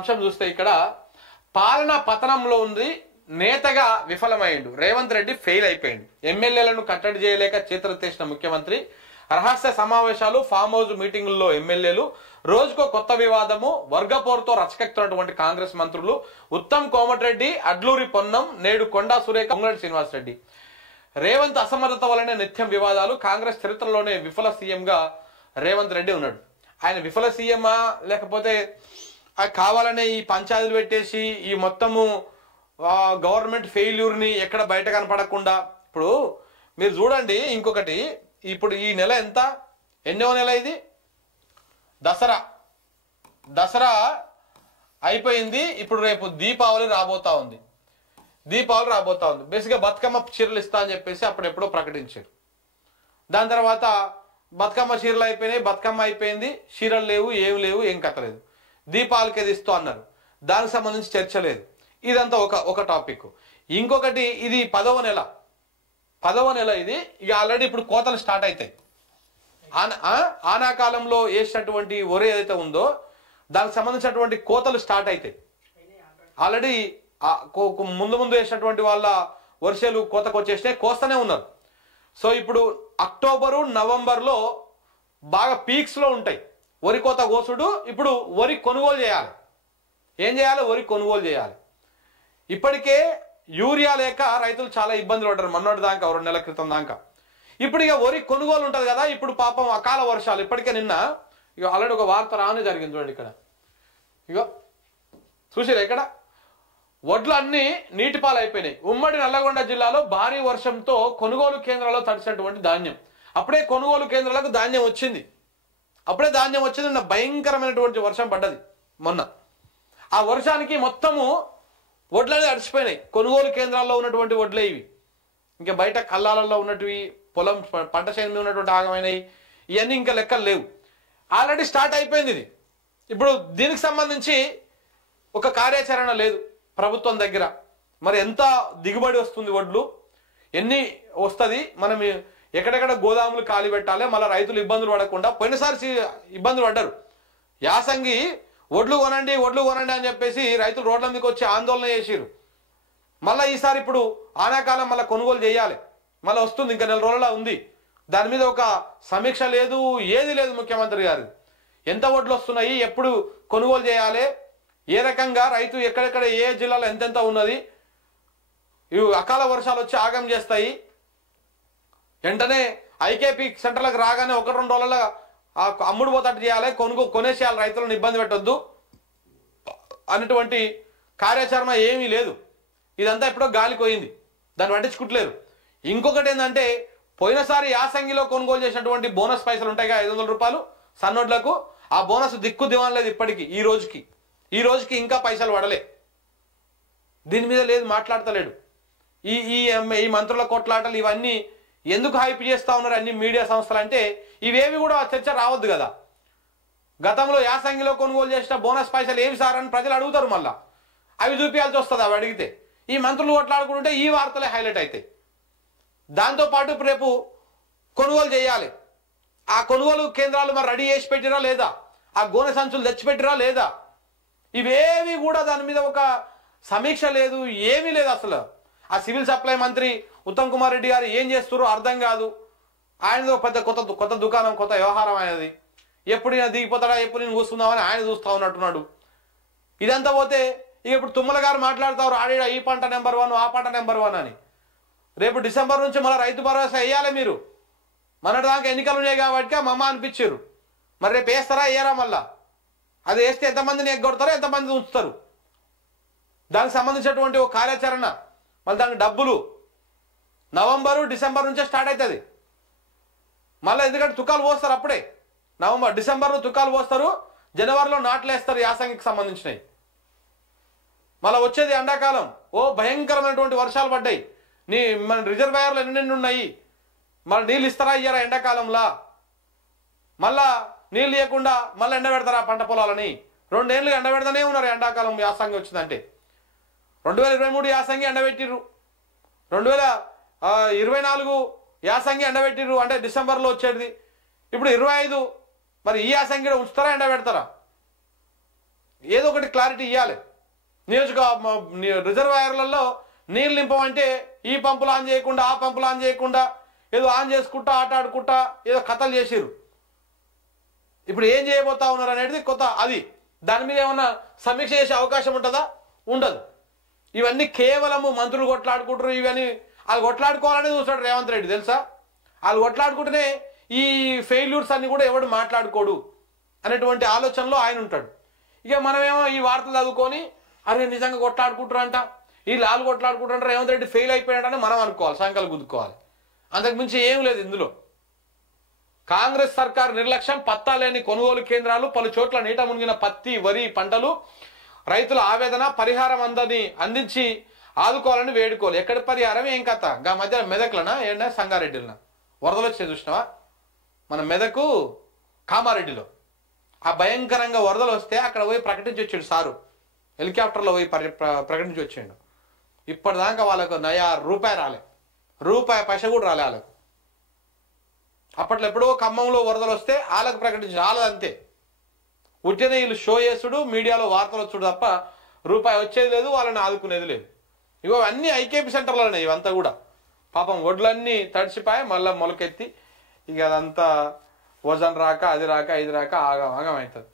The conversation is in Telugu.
అంశం చూస్తే ఇక్కడ పాలన పతనంలో ఉంది, నేతగా విఫలమైండు, రేవంత్ రెడ్డి ఫెయిల్ అయిపోయింది. ఎమ్మెల్యేలను కట్టడి చేయలేక చేతులెత్తేసిన ముఖ్యమంత్రి, రహస్య సమావేశాలు, ఫామ్ హౌస్ మీటింగుల్లో ఎమ్మెల్యేలు, రోజుకో కొత్త వివాదము, వర్గపోరుతో రచకెక్కుతున్నటువంటి కాంగ్రెస్ మంత్రులు, ఉత్తమ్ కోమటిరెడ్డి, అడ్లూరి పొన్నం, నేడు కొండా సురేఖ, పొంగులేటి శ్రీనివాసరెడ్డి. రేవంత్ అసమర్థత వలనే నిత్యం వివాదాలు. కాంగ్రెస్ చరిత్రలోనే విఫల సీఎంగా రేవంత్ రెడ్డి ఉన్నాడు. ఆయన విఫల సీఎమా లేకపోతే కావాలనే ఈ పంచాయతీలు పెట్టేసి ఈ మొత్తము గవర్నమెంట్ ఫెయిల్యూర్ని ఎక్కడ బయట కనపడకుండా, ఇప్పుడు మీరు చూడండి ఇంకొకటి, ఇప్పుడు ఈ నెల ఎన్నో నెల ఇది, దసరా అయిపోయింది. ఇప్పుడు రేపు దీపావళి రాబోతా ఉంది. బేసిక్గా బతుకమ్మ చీరలు ఇస్తా అని చెప్పేసి అప్పుడెప్పుడో ప్రకటించారు. దాని తర్వాత బతుకమ్మ చీరలు అయిపోయినాయి, బతుకమ్మ అయిపోయింది, చీరలు లేవు, ఏం కథ లేదు. దీపావళికి అది ఇస్తూ అన్నారు, దానికి సంబంధించి చర్చ లేదు. ఇదంతా ఒక టాపిక్. ఇంకొకటి, ఇది 10వ నెల ఇది. ఇక ఆల్రెడీ ఇప్పుడు కోతలు స్టార్ట్ అవుతాయి. ఆనాకాలంలో వేసినటువంటి వరి ఏదైతే ఉందో దానికి సంబంధించినటువంటి కోతలు స్టార్ట్ అవుతాయి. ఆల్రెడీ ముందు వేసినటువంటి వాళ్ళ వర్షాలు కోతకు వచ్చేసినాయి, కోస్తూనే ఉన్నారు. సో ఇప్పుడు అక్టోబరు నవంబర్లో బాగా పీక్స్లో ఉంటాయి వరి కోత కోసుడు. ఇప్పుడు వరి కొనుగోలు చేయాలి. ఏం చేయాలి? వరి కొనుగోలు చేయాలి. ఇప్పటికే యూరియా లేక రైతులు చాలా ఇబ్బందులు పడ్డారు మొన్నటి దాకా, 2 నెలల క్రితం దాకా. ఇప్పుడు ఇక వరి కొనుగోలు ఉంటుంది కదా, ఇప్పుడు పాపం అకాల వర్షాలు. ఇప్పటికే నిన్న ఇక ఆల్రెడీ ఒక వార్త రానే జరిగింది చూడండి. ఇక్కడ ఇగో చూసారా, ఇక్కడ వడ్లు అన్ని నీటిపాలు అయిపోయినాయి. ఉమ్మడి నల్లగొండ జిల్లాలో భారీ వర్షంతో కొనుగోలు కేంద్రాల్లో తడిసినటువంటి ధాన్యం. అప్పుడే కొనుగోలు కేంద్రాలకు ధాన్యం వచ్చింది. నిన్న భయంకరమైనటువంటి వర్షం పడ్డది మొన్న. ఆ వర్షానికి మొత్తము వడ్లనే అడిచిపోయినాయి. కొనుగోలు కేంద్రాల్లో ఉన్నటువంటి వడ్లే ఇవి. ఇంకా బయట కల్లాలలో ఉన్నటివి, పొలం పంట చేను మీద ఉన్నటువంటి ఆగమైనవి, ఇవన్నీ ఇంకా లెక్కలు లేవు. ఆల్రెడీ స్టార్ట్ అయిపోయింది ఇది. ఇప్పుడు దీనికి సంబంధించి ఒక కార్యాచరణ లేదు ప్రభుత్వం దగ్గర. మరి ఎంత దిగుబడి వస్తుంది, వడ్లు ఎన్ని వస్తుంది, మనం ఎక్కడెక్కడ గోదాములు ఖాళీ పెట్టాలి, మళ్ళీ రైతులు ఇబ్బందులు పడకుండా. పోయినసారి ఇబ్బందులు పడ్డారు. యాసంగి వడ్లు కొనండి అని చెప్పేసి రైతులు రోడ్ల మీదకి వచ్చి ఆందోళన చేసిరు. మళ్ళీ ఈసారి ఇప్పుడు ఆనాకాలం మళ్ళీ కొనుగోలు చేయాలి, మళ్ళీ వస్తుంది, ఇంకా 4 రోజుల ఉంది. దాని మీద ఒక సమీక్ష లేదు, ఏది లేదు ముఖ్యమంత్రి గారు. ఎంత వడ్లు వస్తున్నాయి, ఎప్పుడు కొనుగోలు చేయాలి, ఏ రకంగా రైతు ఎక్కడెక్కడ ఏ జిల్లాలో ఎంతెంత ఉన్నది, ఇవి అకాల వర్షాలు వచ్చి ఆగం చేస్తాయి. వెంటనే ఐకేపీ సెంటర్లకు రాగానే 1-2 రోజుల అమ్ముడు పోతట్టు చేయాలి, కొనేసేయాలి, రైతులను ఇబ్బంది పెట్టొద్దు అన్నటువంటి కార్యాచరణ ఏమీ లేదు. ఇదంతా ఎప్పుడో గాలికి పోయింది, దాన్ని పట్టించుకుంటలేరు. ఇంకొకటి ఏంటంటే, పోయినసారి యాసంగిలో కొనుగోలు చేసినటువంటి బోనస్ పైసలు ఉంటాయి కదా, 500 రూపాయలు సన్నోడ్లకు, ఆ బోనస్ దిక్కు దివాన్ లేదు ఇప్పటికీ. ఈ రోజుకి ఇంకా పైసలు పడలే. దీని మీద లేదు, మాట్లాడతలేడు. ఈ మంత్రుల కొట్లాటలు ఇవన్నీ ఎందుకు హైప్ చేస్తూ ఉన్నారు అన్ని మీడియా సంస్థలు అంటే, ఇవేవి కూడా చర్చ రావద్దు కదా. గతంలో యాసంగిలో కొనుగోలు చేసిన బోనస్ పైసలు ఏవి సార్ అని ప్రజలు అడుగుతారు. మళ్ళా అవి చూపించాల్సి వస్తుంది. అవి అడిగితే ఈ మంత్రులు కొట్లాడుకుంటే ఈ వార్తలే హైలైట్ అవుతాయి. దాంతోపాటు రేపు కొనుగోలు చేయాలి. ఆ కొనుగోలు కేంద్రాలు మరి రెడీ చేసి పెట్టిరా లేదా, ఆ గోనె సంచులు తెచ్చిపెట్టిరా లేదా, ఇవేవి కూడా దాని మీద ఒక సమీక్ష లేదు, ఏమీ లేదు అసలు. ఆ సివిల్ సప్లై మంత్రి ఉత్తమ్ కుమార్ రెడ్డి గారు ఏం చేస్తారో అర్థం కాదు. ఆయనదో పెద్ద కొత్త దుకాణం, కొత్త వ్యవహారం ఆయనది. ఎప్పుడు ఈయన దిగిపోతాడా, ఎప్పుడు నేను కూర్చుందామని ఆయన చూస్తా ఉన్నట్టున్నాడు. ఇదంతా పోతే ఇక ఇప్పుడు తుమ్మల గారు మాట్లాడుతారు, ఆడ ఈ పంట నెంబర్ 1, ఆ పంట నెంబర్ 1 అని. రేపు డిసెంబర్ నుంచి మళ్ళీ రైతు భరోసా వేయాలి మీరు. మొన్నటి దాకా ఎన్నికలు ఉన్నాయి కాబట్టి మమ్మ అనిపించారు. మరి రేపు వేస్తారా, వేయరా? మళ్ళా అది వేస్తే ఎంతమందిని ఎగ్గొడతారో, ఎంతమంది ఉంచుతారు, దానికి సంబంధించినటువంటి ఒక కార్యాచరణ. మళ్ళీ దానికి డబ్బులు నవంబరు డిసెంబర్ నుంచే స్టార్ట్ అవుతుంది మళ్ళీ. ఎందుకంటే తుకాలు పోస్తారు అప్పుడే. డిసెంబర్లో తుకాలు పోస్తారు, జనవరిలో నాట్లు వేస్తారు యాసంగికి సంబంధించినవి. మళ్ళీ వచ్చేది ఎండాకాలం. భయంకరమైనటువంటి వర్షాలు పడ్డాయి. మన రిజర్వాయర్లు ఎన్ని ఉన్నాయి, మళ్ళీ నీళ్ళు ఇస్తారా ఇయ్యారా ఎండాకాలంలో? మళ్ళా నీళ్ళు ఇవ్వకుండా మళ్ళీ ఎండబెడతారా పంట పొలాలని? 2 ఏళ్ళు ఎండబెడతానే ఉన్నారు. ఎండాకాలం యాసంగి వచ్చిందంటే 2023 యాసంగి ఎండబెట్టిర్రు, 2024 యాసంగి ఎండబెట్టిర్రు, అంటే డిసెంబర్లో వచ్చేది. ఇప్పుడు 25 మరి ఈ యాసంగి ఉంచుతారా, ఎండబెడతారా? ఏదో ఒకటి క్లారిటీ ఇవ్వాలి. రిజర్వాయర్లలో నీళ్ళు నింపమంటే ఈ పంపులు ఆన్ చేయకుండా ఆ పంపులు ఆన్ చేయకుండా ఏదో ఆన్ చేసుకుంటా ఆట ఆడుకుంటా ఏదో కథలు చేసిర్రు. ఇప్పుడు ఏం చేయబోతా ఉన్నారు అనేది కొత్త. అది దాని మీద ఏమన్నా సమీక్ష చేసే అవకాశం ఉంటుందా? ఉండదు. ఇవన్నీ కేవలము మంత్రులు కొట్లాడుకుంటారు. ఇవన్నీ వాళ్ళు కొట్లాడుకోవాలనే చూస్తాడు రేవంత్ రెడ్డి, తెలుసా? వాళ్ళు కొట్లాడుకుంటేనే ఈ ఫెయిల్యూర్స్ అన్ని కూడా ఎవడు మాట్లాడుకోడు అనేటువంటి ఆలోచనలో ఆయన ఉంటాడు. ఇక మనమేమో ఈ వార్తలు చదువుకొని అరే నిజంగా కొట్లాడుకుంటారంట, ఈ లాలు కొట్లాడుకుంటారంట, రేవంత్ రెడ్డి ఫెయిల్ అయిపోయాడని మనం అనుకోవాలి, సంకలు గుద్దుకోవాలి. అంతకుమించి ఏం లేదు ఇందులో. కాంగ్రెస్ సర్కార్ నిర్లక్ష్యం, పత్తాలేని కొనుగోలు కేంద్రాలు, పలు చోట్ల నీట మునిగిన పత్తి వరి పంటలు, రైతుల ఆవేదన, పరిహారం అందించి ఆదుకోవాలని వేడుకోవాలి. ఎక్కడి పరిహారం, ఏం కథ? గా మధ్య మెదక్లనా ఏడా సంగారెడ్డిలనా వరదలు వచ్చాయి చూసినావా? మన మెదకు కామారెడ్డిలో ఆ భయంకరంగా వరదలు వస్తే అక్కడ పోయి ప్రకటించి వచ్చాడు సారు, హెలికాప్టర్లో పోయి ప్రకటించి వచ్చాడు. ఇప్పటిదాకా వాళ్ళకు నయా రూపాయి రాలే, రూపాయి పైస కూడా రాలే వాళ్ళకు. అప్పట్లో ఎప్పుడో ఖమ్మంలో వరదలు వస్తే వాళ్ళకు ప్రకటించి రాలేదంతే. ఉట్టిన వీళ్ళు షో చేసుడు, మీడియాలో వార్తలు వచ్చుడు తప్ప రూపాయి వచ్చేది లేదు, వాళ్ళని ఆదుకునేది లేదు. ఇగో అన్నీ ఐకేపీ సెంటర్లోనే ఇవంతా కూడా. పాపం ఒడ్లన్నీ తడిసిపోయి మళ్ళీ మొలకెత్తి ఇక అదంతా వజన్ రాక అది రాక ఇది రాక ఆగం ఆగం అవుతుంది.